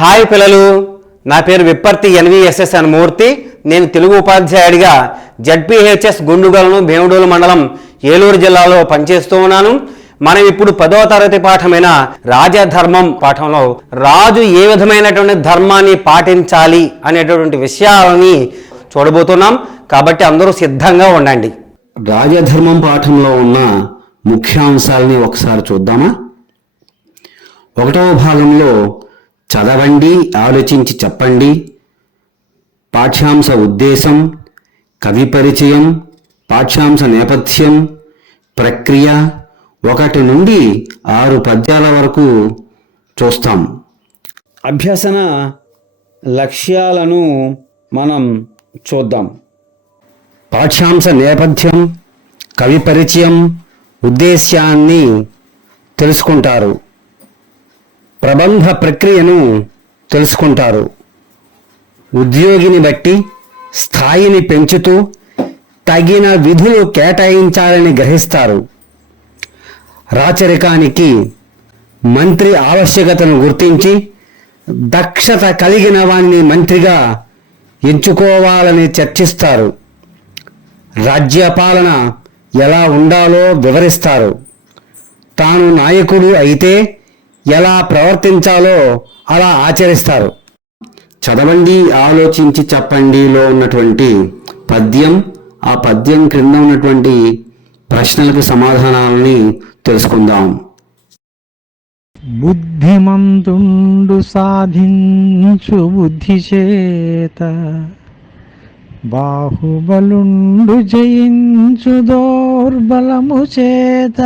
Hi పిల్లలు, నా పేరు విప్పర్తి ఎన్విఎస్ఎస్ మూర్తి. నేను తెలుగు ఉపాధ్యాయుడిగా జడ్పీహెచ్ఎస్ గుండుగలను భీమడోలు మండలం ఏలూరు జిల్లాలో పనిచేస్తూ ఉన్నాను. మనం ఇప్పుడు 10వ తరగతి పాఠమైన రాజధర్మం పాఠంలో రాజు ఏ విధమైనటువంటి ధర్మాన్ని పాటించాలి అనేటటువంటి విషయాలని చూడబోతున్నాం. కాబట్టి అందరూ సిద్ధంగా ఉండండి. రాజధర్మం పాఠంలో ఉన్న ముఖ్యాంశాలని ఒకసారి చూద్దామా. 1వ భాగంలో చదవండి, ఆలోచించి చెప్పండి, పాఠ్యాంశ ఉద్దేశం, కవి పరిచయం, పాఠ్యాంశ నేపథ్యం, ప్రక్రియ, 1 నుండి 6 పద్యాల వరకు చూస్తాం. అభ్యసన లక్ష్యాలను మనం చూద్దాం. పాఠ్యాంశ నేపథ్యం, కవి పరిచయం, ఉద్దేశ్యాన్ని తెలుసుకుంటారు. ప్రబంధ ప్రక్రియను తెలుసుకుంటారు. ఉద్యోగిని బట్టి స్థాయిని పెంచుతూ తగిన విధులు కేటాయించాలని గ్రహిస్తారు. రాచరికానికి మంత్రి ఆవశ్యకతను గుర్తించి దక్షత కలిగిన వాణ్ణి మంత్రిగా ఎంచుకోవాలని చర్చిస్తారు. రాజ్యపాలన ఎలా ఉండాలో వివరిస్తారు. తాను నాయకుడు అయితే ఎలా ప్రవర్తించాలో అలా ఆచరిస్తారు. చదవండి, ఆలోచించి చెప్పండిలో ఉన్నటువంటి పద్యం, ఆ పద్యం క్రింద ఉన్నటువంటి ప్రశ్నలకు సమాధానాలని తెలుసుకుందాం. బుద్ధిమంతుండు సాధించు బుద్ధి చేత, బాహుబలుండు జయించు దౌర్బలము చేత,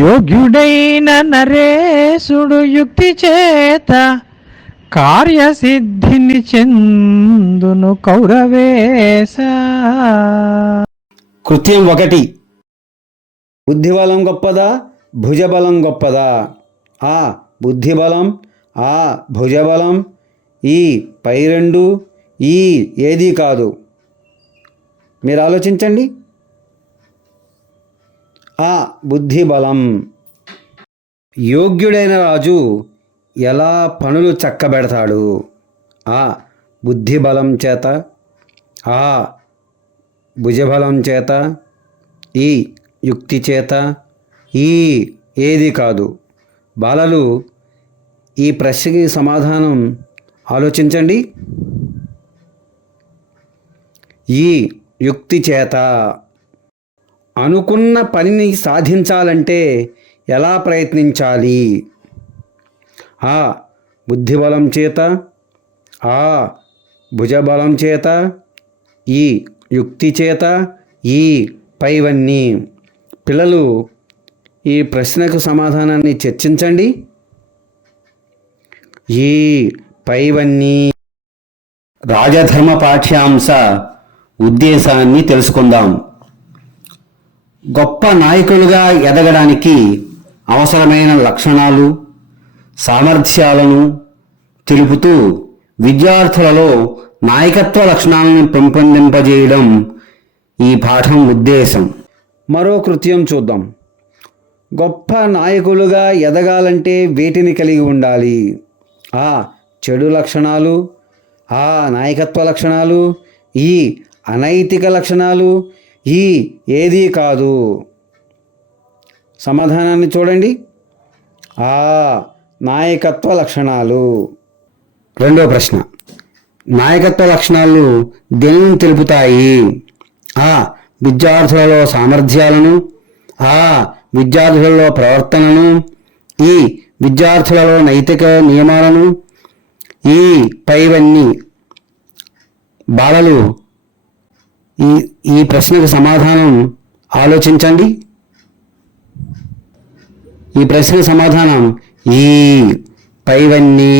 యోగ్యుడైన నరేశుడు యుక్తి చేత, కార్యసిద్ధిని చెందును కౌరవేశ. కృత్యం 1. బుద్ధిబలం గొప్పదా, భుజబలం గొప్పదా? ఆ బుద్ధిబలం, ఆ భుజబలం, ఈ పై 2, ఈ ఏదీ కాదు. మీరు ఆలోచించండి. ఆ బుద్ధిబలం. యోగ్యుడైన రాజు ఎలా పనులు చక్కబెడతాడు? ఆ బుద్ధిబలం చేత, ఆ భుజబలం చేత, ఈ యుక్తి చేత, ఈ ఏది కాదు. బాలలు, ఈ ప్రశ్నకి సమాధానం ఆలోచించండి. ఈ యుక్తి చేత. అనుకున్న పనిని సాధించాలంటే ఎలా ప్రయత్నించాలి? ఆ బుద్ధిబలం చేత, ఆ భుజబలం చేత, ఈ యుక్తి చేత, ఈ పైవన్నీ. పిల్లలు, ఈ ప్రశ్నకు సమాధానాన్ని చర్చించండి. ఈ పైవన్నీ. రాజధర్మ పాఠ్యాంశ ఉద్దేశాన్ని తెలుసుకుందాం. గొప్ప నాయకులుగా ఎదగడానికి అవసరమైన లక్షణాలు, సామర్థ్యాలను తెలుపుతూ విద్యార్థులలో నాయకత్వ లక్షణాలను పెంపొందింపజేయడం ఈ పాఠం ఉద్దేశం. మరో కృత్యం చూద్దాం. గొప్ప నాయకులుగా ఎదగాలంటే వేటిని కలిగి ఉండాలి? ఆ చెడు లక్షణాలు, ఆ నాయకత్వ లక్షణాలు, ఈ అనైతిక లక్షణాలు, ఈ ఏదీ కాదు. సమాధానాన్ని చూడండి. ఆ నాయకత్వ లక్షణాలు. 2వ ప్రశ్న. నాయకత్వ లక్షణాలు దేనిని తెలుపుతాయి? ఆ విద్యార్థులలో సామర్థ్యాలను, ఆ విద్యార్థులలో ప్రవర్తనను, ఈ విద్యార్థులలో నైతిక నియమాలను, ఈ పైవన్నీ. బాలలు, ఈ ప్రశ్నకు సమాధానం ఆలోచించండి. ఈ ప్రశ్నకు సమాధానం ఈ పైవన్నీ.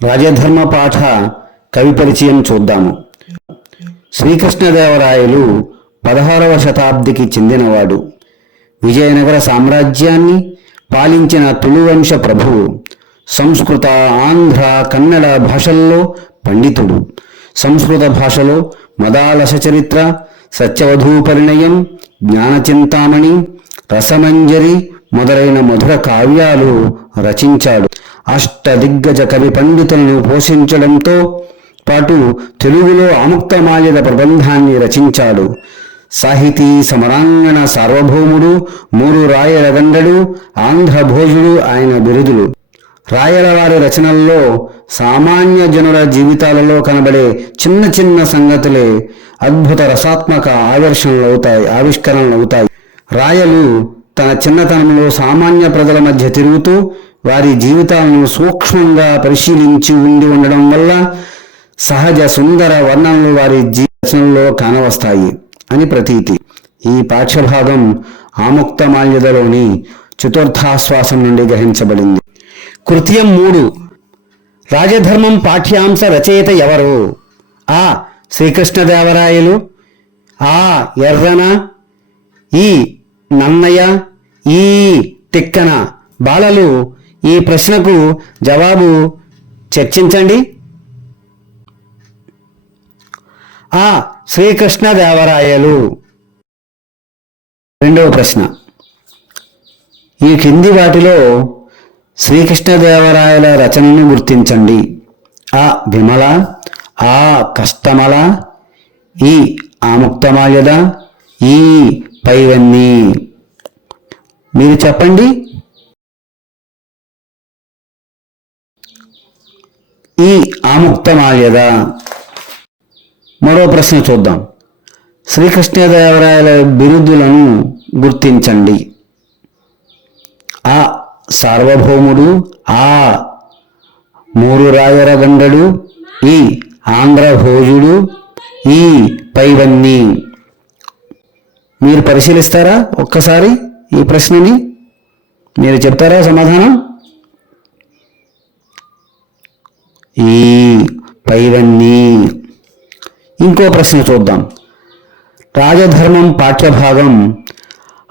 రాజధర్మ పాఠ కవి పరిచయం చూద్దాము. శ్రీకృష్ణదేవరాయలు 16వ శతాబ్దికి చెందినవాడు. విజయనగర సామ్రాజ్యాన్ని పాలించిన తుళువంశ ప్రభువు. సంస్కృత, ఆంధ్ర, కన్నడ భాషల్లో పండితుడు. సంస్కృత భాషలో మదాలస చరిత్ర, సత్యవధూ పరిణయం, జ్ఞానచింతామణి, రసమంజరి మొదలైన మధుర కావ్యాలు రచించాడు. అష్టదిగ్గజ కవి పండితులను పోషించడంతో పాటు తెలుగులో ఆముక్తమాల్యద ప్రబంధాన్ని రచించాడు. సాహితీ సమరాంగణ సార్వభౌముడు, మూడు రాయలగండడు, ఆంధ్రభోజుడు ఆయన బిరుదులు. రాయలవారి రచనల్లో సామాన్య జనుల జీవితాలలో కనబడే చిన్న చిన్న సంగతులే అద్భుత రసాత్మక ఆవిష్కరణలవుతాయి. రాయలు తన చిన్నతనంలో సామాన్య ప్రజల మధ్య తిరుగుతూ వారి జీవితాలను సూక్ష్మంగా పరిశీలించి ఉండడం వల్ల సహజ సుందర వర్ణనలు వారి రచనల్లో కానవస్తాయి అని ప్రతీతి. ఈ పాఠ్యభాగం ఆముక్తమాల్యదలోని చతుర్థాశ్వాసం నుండి గ్రహించబడింది. కృత్యం 3. రాజధర్మం పాఠ్యాంశ రచయిత ఎవరు? ఆ. శ్రీకృష్ణదేవరాయలు, ఆ. ఎర్రన, ఈ. నన్నయ, ఈ. తిక్కన. బాలలు ఈ ప్రశ్నకు జవాబు చర్చించండి. ఆ. శ్రీకృష్ణదేవరాయలు. రెండవ ప్రశ్న, ఈ కింది వాటిలో శ్రీకృష్ణదేవరాయల రచనను గుర్తించండి. ఆ. విమల, ఆ. కష్టమల, ఈ. ఆముక్తమాల్యద, ఈ. పైవన్నీ. మీరు చెప్పండి. ఈ. ఆముక్తమాల్యద. మరో ప్రశ్న చూద్దాం. శ్రీకృష్ణదేవరాయల బిరుదులను గుర్తించండి. ఆ. సార్వభౌముడు, ఆ. మూడు రాయలగండడు, ఈ. ఆంధ్రభోజుడు, ఈ. పైవన్నీ. మీరు పరిశీలిస్తారా ఒక్కసారి ఈ ప్రశ్నని? మీరు చెప్తారా సమాధానం? ఈ. పైవన్నీ. ఇంకో ప్రశ్న చూద్దాం. రాజధర్మం పాఠ్యభాగం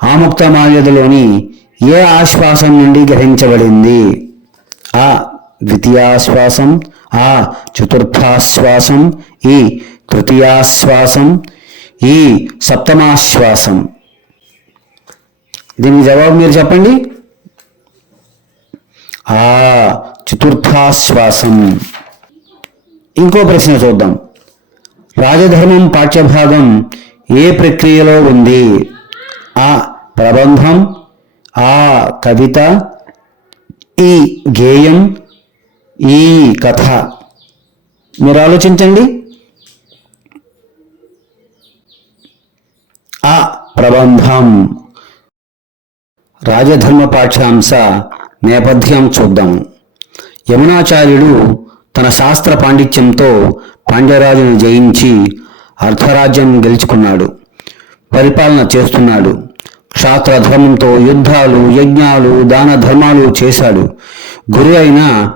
ఆముక్తమాల్యదలోని ఏ ఆశ్వాసం నుండి గ్రహించబడింది? ఆ. ద్వితీయాశ్వాసం, ఆ. చతుర్థాశ్వాసం, ఈ. తృతీయాశ్వాసం, ఈ. సప్తమాశ్వాసం. దీనికి జవాబు మీరు చెప్పండి. ఆ. చతుర్థాశ్వాసం. ఇంకో ప్రశ్న చూద్దాం. రాజధర్మం పాఠ్యభాగం ఏ ప్రక్రియలో ఉంది? ఆ. ప్రబంధం, ఆ. కవిత, ఈ. గేయం, ఈ. కథ. మీరు ఆలోచించండి. ఆ. ప్రబంధం. రాజధర్మ పాఠ్యాంశ నేపథ్యం చూద్దాం. యమునాచార్యుడు తన శాస్త్ర పాండిత్యంతో పాండ్యరాజును జయించి అర్ధరాజ్యం గెలుచుకున్నాడు. పరిపాలన చేస్తున్నాడు. క్షాత్రధర్మంతో యుద్ధాలు, యజ్ఞాలు, దాన ధర్మాలు చేశాడు. గురు అయిన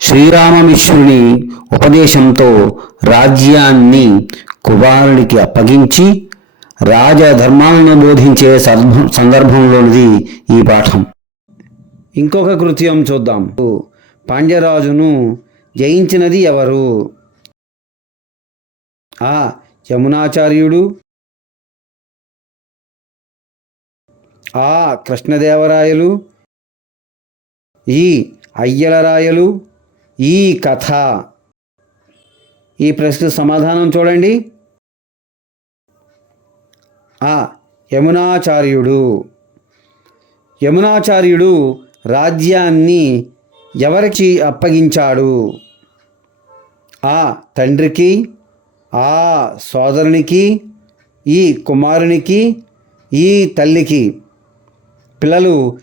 శ్రీరామమిశ్రుని ఉపదేశంతో రాజ్యాన్ని కుమారునికి అప్పగించి రాజధర్మాలను బోధించే సందర్భంలోనిది ఈ పాఠం. ఇంకొక కృత్యం చూద్దాం. పాండ్యరాజును జయించినది ఎవరు? ఆ. యమునాచార్యుడు, ఆ. కృష్ణదేవరాయలు, ఈ. అయ్యలరాయలు, ఈ. కథ. ఈ ప్రశ్న సమాధానం చూడండి. ఆ. యమునాచార్యుడు. యమునాచార్యుడు రాజ్యాన్ని ఎవరికి అప్పగించాడు? ఆ. తండ్రికి, ఆ. సోదరునికి, ఈ. కుమారునికి, ఈ. తల్లికి. పిల్లలు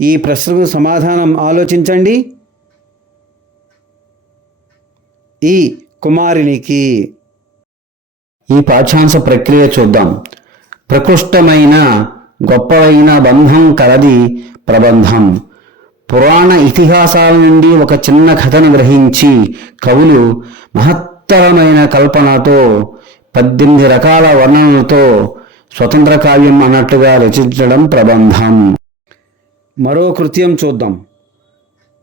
ఈ ప్రశ్నకు సమాధానం ఆలోచించండి. ఈ. కుమారునికి. ఈ పాఠ్యాంశ ప్రక్రియ చూద్దాం. ప్రకృష్టమైన గొప్పవైన బంధం కలది ప్రబంధం. పురాణ ఇతిహాసాల నుండి ఒక చిన్న కథను గ్రహించి కవులు మహత్తరమైన కల్పనతో 18 రకాల వర్ణనలతో స్వతంత్ర కావ్యం అన్నట్టుగా రచించడం ప్రబంధం. మరో కృత్యం చూద్దాం.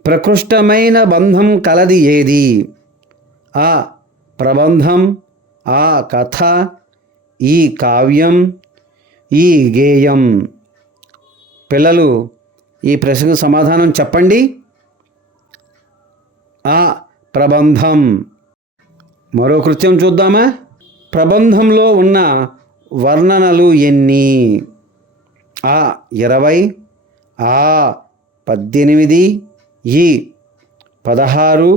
ప్రకృష్టమైన బంధం కలది ఏది? ఆ. ప్రబంధం, ఆ. కథ, ఈ. కావ్యం, ఈ. గేయం. పిల్లలు ఈ ప్రశ్నకు సమాధానం చెప్పండి. ఆ ప్రబంధం. మరో కృత్యం చూద్దామా? ప్రబంధంలో ఉన్న వర్ణనలు ఎన్ని? ఆ 20, ఆ 18, ఈ 16,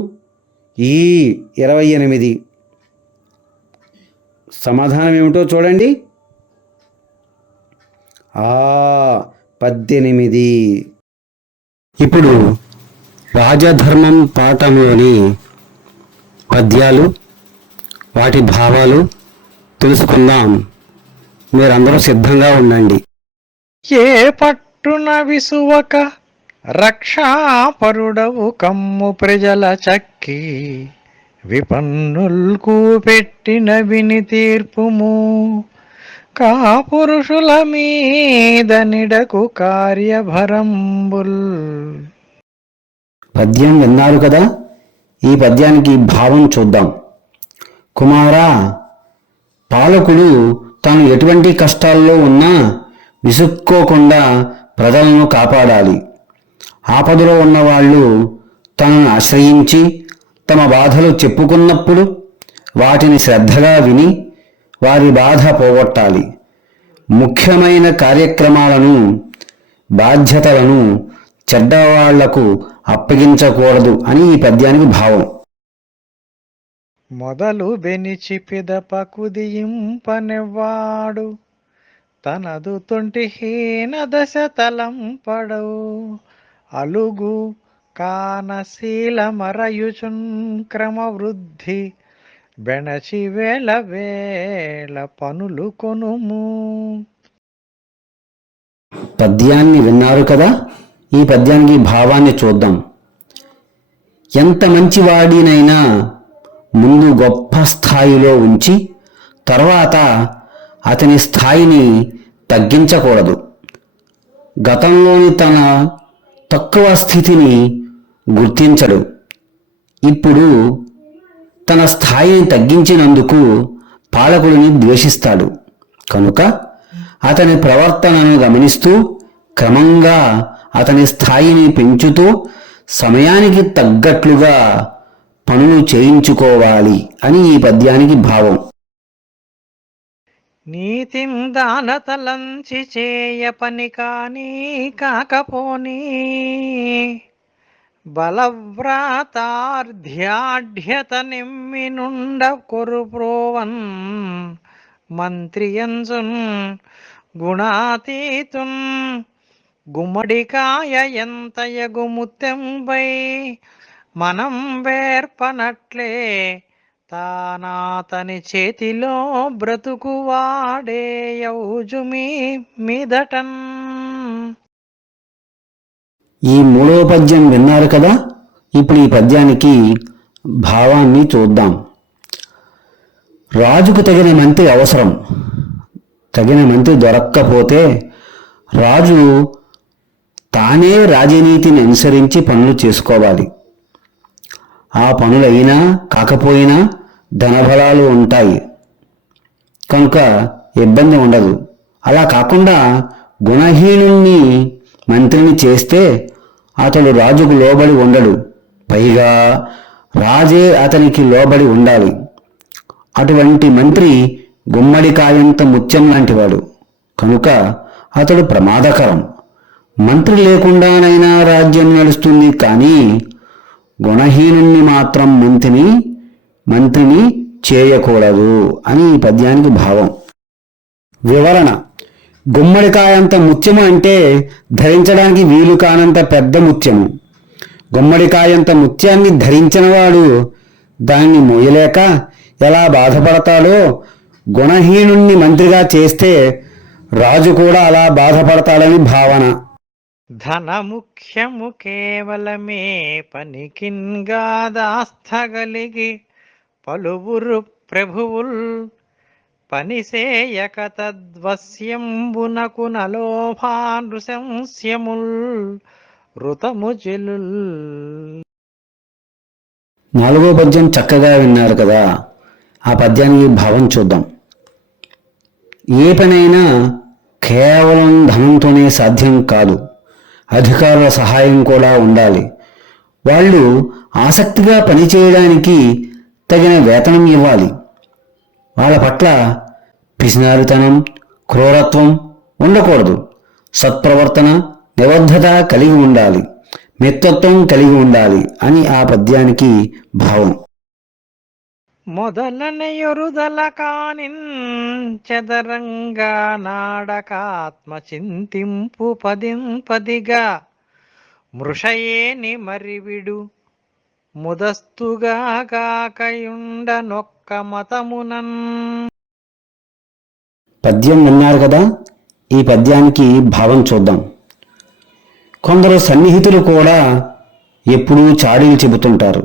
ఈ 28. సమాధానం ఏమిటో చూడండి. ఆ 18. ఇప్పుడు రాజధర్మం పాఠంలోని పద్యాలు, వాటి భావాలు తెలుసుకుందాం. మీరందరూ సిద్ధంగా ఉండండి. ఏ పట్టున విసువక రక్షాపరుడవు కమ్ము ప్రజల చక్కి విపన్నుల్కు పెట్టిన విని తీర్పుము కాపురుషుల మీద నిడకు కార్యభరంబుల్. పద్యం విన్నారు కదా? ఈ పద్యానికి భావం చూద్దాం. కుమారా, పాలకుడు తాను ఎటువంటి కష్టాల్లో ఉన్నా విసుక్కోకుండా ప్రజలను కాపాడాలి. ఆపదలో ఉన్నవాళ్ళు తనను ఆశ్రయించి తమ బాధలు చెప్పుకున్నప్పుడు వాటిని శ్రద్ధగా విని వారి బాధ పోగొట్టాలి. ముఖ్యమైన కార్యక్రమాలను, బాధ్యతలను చెడ్డవాళ్లకు అప్పగించకూడదు అని ఈ పద్యానికి భావం. మొదలు బెనిచి పిదప కుదియింపనివ్వాడు తనదు తొంటిహీన దశ తలంపడవు అలుగు కానశీల మరయుచున్ క్రమవృద్ధి బెణచి వేళ వేళ పనులు కొనుము. పద్యాన్ని విన్నారు కదా? ఈ పద్యానికి భావాన్ని చూద్దాం. ఎంత మంచివాడినైనా ముందు గొప్ప స్థాయిలో ఉంచి తర్వాత అతని స్థాయిని తగ్గించకూడదు. గతంలోని తన తక్కువ స్థితిని గుర్తించడు. ఇప్పుడు తన స్థాయిని తగ్గించినందుకు పాలకుడిని ద్వేషిస్తాడు. కనుక అతని ప్రవర్తనను గమనిస్తూ క్రమంగా అతని స్థాయిని పెంచుతూ సమయానికి తగ్గట్లుగా పనులు చేయించుకోవాలి అని ఈ పద్యానికి భావం. నీతిం దానతలంచి చేయ పని కాని కాకపోని బలవ్రాతార్ధ్యాఢ్యత నిమ్మినుండ కొరుప్రోవన్ మంత్రియంజున్ గుణాతీతున్ గుమ్మడికాయ ఎంతయగు ముత్తెంబై మనం వేర్పనట్లే తానాతని చేతిలో బ్రతుకువాడే యౌజుమి మీదటన్. ఈ మూడవ పద్యం విన్నారు కదా? ఇప్పుడు ఈ పద్యానికి భావాన్ని చూద్దాం. రాజుకు తగిన మంత్రి అవసరం. తగిన మంత్రి దొరక్కపోతే రాజు తానే రాజనీతిని అనుసరించి పనులు చేసుకోవాలి. ఆ పనులైనా కాకపోయినా ధనబలాలు ఉంటాయి కనుక ఇబ్బంది ఉండదు. అలా కాకుండా గుణహీనుణ్ణి మంత్రిని చేస్తే అతడు రాజుకు లోబడి ఉండడు. పైగా రాజే అతనికి లోబడి ఉండాలి. అటువంటి మంత్రి గుమ్మడికాయంత ముత్యం లాంటివాడు కనుక అతడు ప్రమాదకరం. మంత్రి లేకుండానైనా రాజ్యం నడుస్తుంది, కానీ గుణహీనుణ్ణి మాత్రం మంత్రిని చేయకూడదు అని ఈ పద్యానికి భావం. వివరణ: గుమ్మడికాయంత ముత్యము అంటే ధరించడానికి వీలు కానంత పెద్ద ముత్యము. గుమ్మడికాయంత ముత్యాన్ని ధరించినవాడు దాన్ని మోయలేక ఎలా బాధపడతాడో, గుణహీనుణ్ణి మంత్రిగా చేస్తే రాజు కూడా అలా బాధపడతాడని భావన. ధన ముఖ్యము కేవలమే పనికిన్గాదాస్థగలిగి పలువురు ప్రభువుల్ పనిసేయక తద్వశ్యంబునకు నలోభానృశంస్యముల్ ఋతము చెలుల్. నాలుగో పద్యం చక్కగా విన్నారు కదా? ఆ పద్యానికి భావం చూద్దాం. ఏ పనైనా కేవలం ధనంతోనే సాధ్యం కాదు. అధికారుల సహాయం కూడా ఉండాలి. వాళ్ళు ఆసక్తిగా పనిచేయడానికి తగిన వేతనం ఇవ్వాలి. వాళ్ళ పట్ల పిసినారితనం, క్రూరత్వం ఉండకూడదు. సత్ప్రవర్తన, నిబద్ధత కలిగి ఉండాలి. మిత్రత్వం కలిగి ఉండాలి అని ఆ పద్యానికి భావం. మొదలనయొరుదల కానిన్ చదరంగా నాడకాత్మ చింతింపు పదిగా మృషయేని మరివిడు ముదస్తుగా కాకయుండ నొక్క మతమునన్. పద్యం విన్నారు కదా, ఈ పద్యానికి భావం చూద్దాం. కొందరు సన్నిహితులు కూడా ఎప్పుడూ చాడీలు చెబుతుంటారు.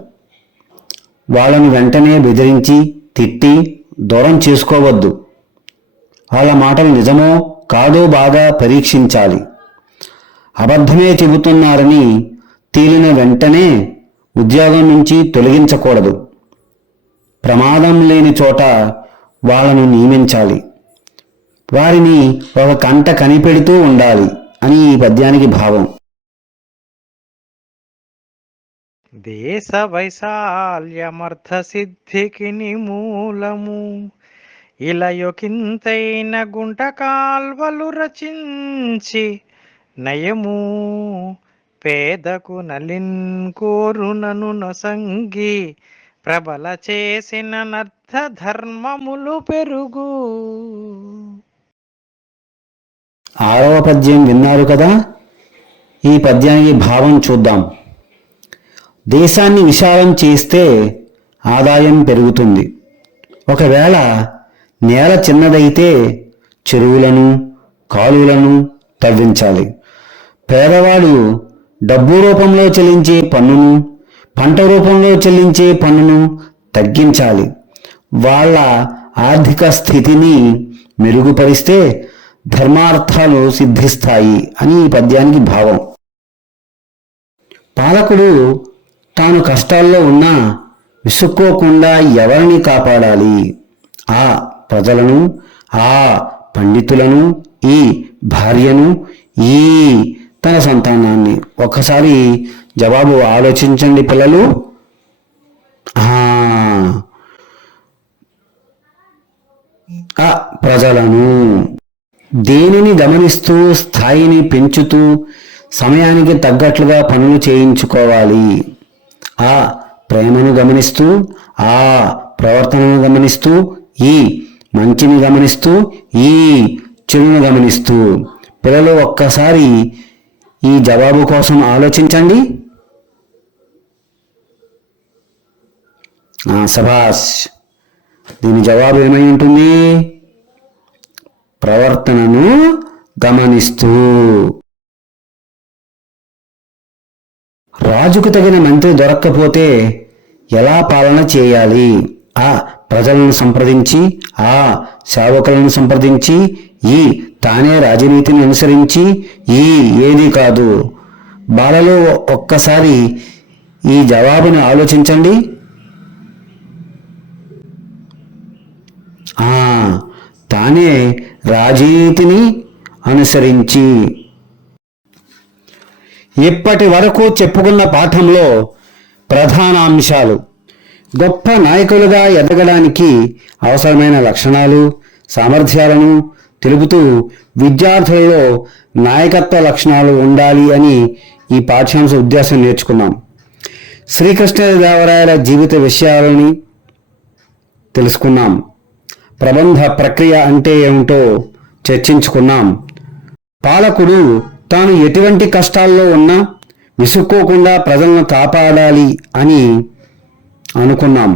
వాళ్ళను వెంటనే బెదిరించి తిట్టి దూరం చేసుకోవద్దు. వాళ్ళ మాటలు నిజమో కాదో బాగా పరీక్షించాలి. అబద్ధమే చెబుతున్నారని తేలిన వెంటనే ఉద్యోగం నుంచి తొలగించకూడదు. ప్రమాదం లేని చోట వాళ్ళను నియమించాలి. వారిని ఒక కంట కనిపెడుతూ ఉండాలి అని ఈ పద్యానికి భావం. దేశ వైశాల్యమర్థ సిద్ధికి మూలము ఇలయొకింతైన గుంట కాల్వలు రచించి నయము పేదకు నలిన్ కోరునను నొసంగి ప్రబల చేసిన నర్థ ధర్మములు పెరుగు. 6వ పద్యం విన్నారు కదా, ఈ పద్యానికి భావం చూద్దాం. దేశాన్ని విశాలం చేస్తే ఆదాయం పెరుగుతుంది. ఒకవేళ నేల చిన్నదైతే చెరువులను, కాలువలను తవ్వించాలి. పేదవాడు డబ్బు రూపంలో చెల్లించే పన్నును, పంట రూపంలో చెల్లించే పన్నును తగ్గించాలి. వాళ్ళ ఆర్థిక స్థితిని మెరుగుపరిస్తే ధర్మార్థాలు సిద్ధిస్తాయి అని ఈ పద్యానికి భావం. పాలకుడు తాను కష్టాల్లో ఉన్నా విసుక్కోకుండా ఎవరిని కాపాడాలి? ఆ ప్రజలను, ఆ పండితులను, ఈ భార్యను, ఈ తన సంతానాన్ని. ఒక్కసారి జవాబు ఆలోచించండి పిల్లలు. ఆ ప్రజలను. దేనిని గమనిస్తూ స్థాయిని పెంచుతూ సమయానికి తగ్గట్లుగా పనులు చేయించుకోవాలి. ఆ ప్రేమను గమనిస్తూ, ఆ ప్రవర్తనను గమనిస్తూ, ఈ మంచిని గమనిస్తూ, ఈ చెడును గమనిస్తూ. పిల్లలు ఒక్కసారి ఈ జవాబు కోసం ఆలోచించండి. శభాష్. దీని జవాబు ఏమై ఉంటుంది? ప్రవర్తనను గమనిస్తూ. రాజుకు తగిన మంత్రి దొరక్కపోతే ఎలా పాలన చేయాలి? ఆ ప్రజలను సంప్రదించి, ఆ సేవకులను సంప్రదించి, ఈ తానే రాజనీతిని అనుసరించి, ఈ ఏది కాదు. బాలలో ఒక్కసారి ఈ జవాబును ఆలోచించండి. తానే రాజనీతిని అనుసరించి. ఇప్పటి వరకు చెప్పుకున్న పాఠంలో ప్రధాన అంశాలు: గొప్ప నాయకులుగా ఎదగడానికి అవసరమైన లక్షణాలు, సామర్థ్యాలను తెలుపుతూ విద్యార్థులలో నాయకత్వ లక్షణాలు ఉండాలి అని ఈ పాఠ్యాంశ ఉద్దేశం నేర్చుకున్నాం. శ్రీకృష్ణదేవరాయల జీవిత విషయాలని తెలుసుకున్నాం. ప్రబంధ ప్రక్రియ అంటే ఏమిటో చర్చించుకున్నాం. పాలకుడు తాను ఎటువంటి కష్టాల్లో ఉన్నా విసుక్కోకుండా ప్రజలను కాపాడాలి అని అనుకున్నాం.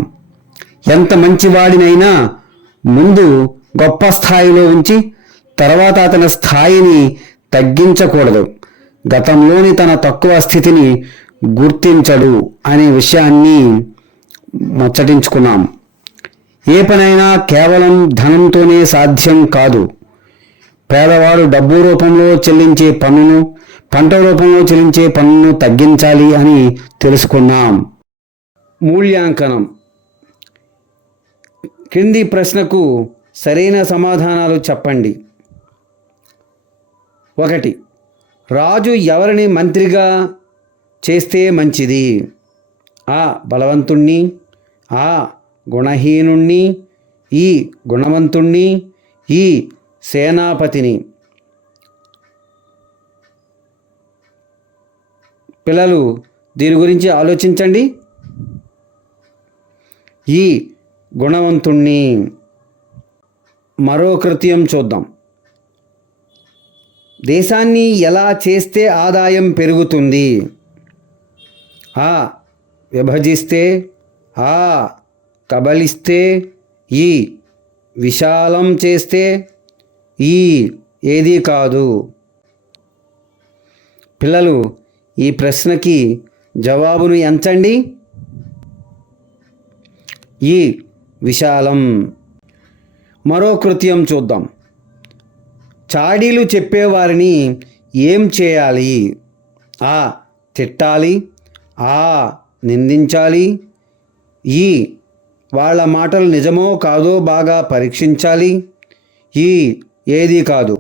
ఎంత మంచివాడినైనా ముందు గొప్ప స్థాయిలో ఉంచి తర్వాత అతని స్థాయిని తగ్గించకూడదు. గతంలోని తన తక్కువ స్థితిని గుర్తించడు అనే విషయాన్ని ముచ్చటించుకున్నాం. ఏ పనైనా కేవలం ధనంతోనే సాధ్యం కాదు. పేదవాడు డబ్బు రూపంలో చెల్లించే పన్నును, పంట రూపంలో చెల్లించే పన్నును తగ్గించాలి అని తెలుసుకున్నాం. మూల్యాంకనం. క్రింది ప్రశ్నకు సరైన సమాధానాలు చెప్పండి. 1. రాజు ఎవరిని మంత్రిగా చేస్తే మంచిది? ఆ బలవంతుణ్ణి, ఆ గుణహీనుణ్ణి, ఈ గుణవంతుణ్ణి, ఈ సేనాపతిని. పిల్లలు దీని గురించి ఆలోచించండి. ఈ గుణవంతుణ్ణి. మరో కృత్యం చూద్దాం. దేశాన్ని ఎలా చేస్తే ఆదాయం పెరుగుతుంది? ఆ విభజిస్తే, ఆ కబలిస్తే, ఈ విశాలం చేస్తే, ఈ ఏది కాదు. పిల్లలు ఈ ప్రశ్నకి జవాబును ఎంచండి. ఈ విశాలం. మరో కృత్యం చూద్దాం. చాడీలు చెప్పేవారిని ఏం చేయాలి? ఆ తిట్టాలి, ఆ నిందించాలి, ఈ వాళ్ళ మాటలు నిజమో కాదో బాగా పరీక్షించాలి, ఈ ఏది కాదు.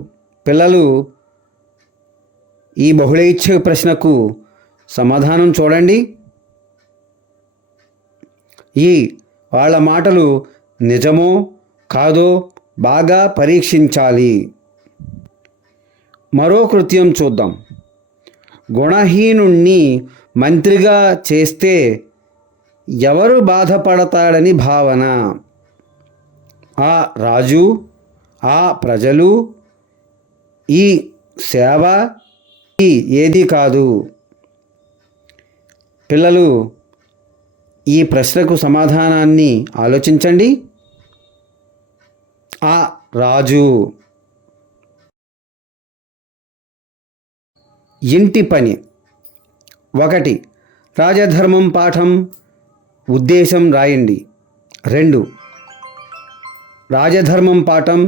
పిల్లలు ఈ బహుళైచ్ఛిక ప్రశ్నకు సమాధానం చూడండి. ఈ వాళ్ళ మాటలు నిజమో కాదో బాగా పరీక్షించాలి. మరో కృత్యం చూద్దాం. గుణహీనుణ్ణి మంత్రిగా చేస్తే ఎవరు బాధపడతాడని భావన? ఆ రాజు, ఆ ప్రజలు, ఈ సేవ, ఈ ఏది కాదు. పిల్లలు ఈ ప్రశ్నకు సమాధానాన్ని ఆలోచించండి. ఆ రాజు. ఇంటి పని. 1. రాజధర్మం పాఠం ఉద్దేశం రాయండి. 2. రాజధర్మం పాఠం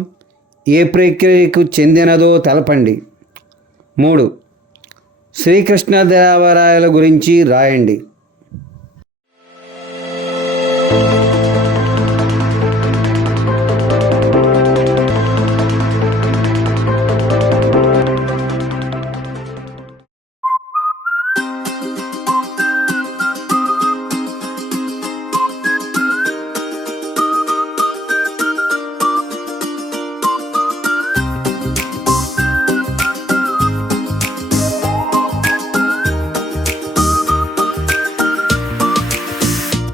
ఏ ప్రక్రియకు చెందినదో తెలపండి. 3. శ్రీకృష్ణదేవరాయల గురించి రాయండి.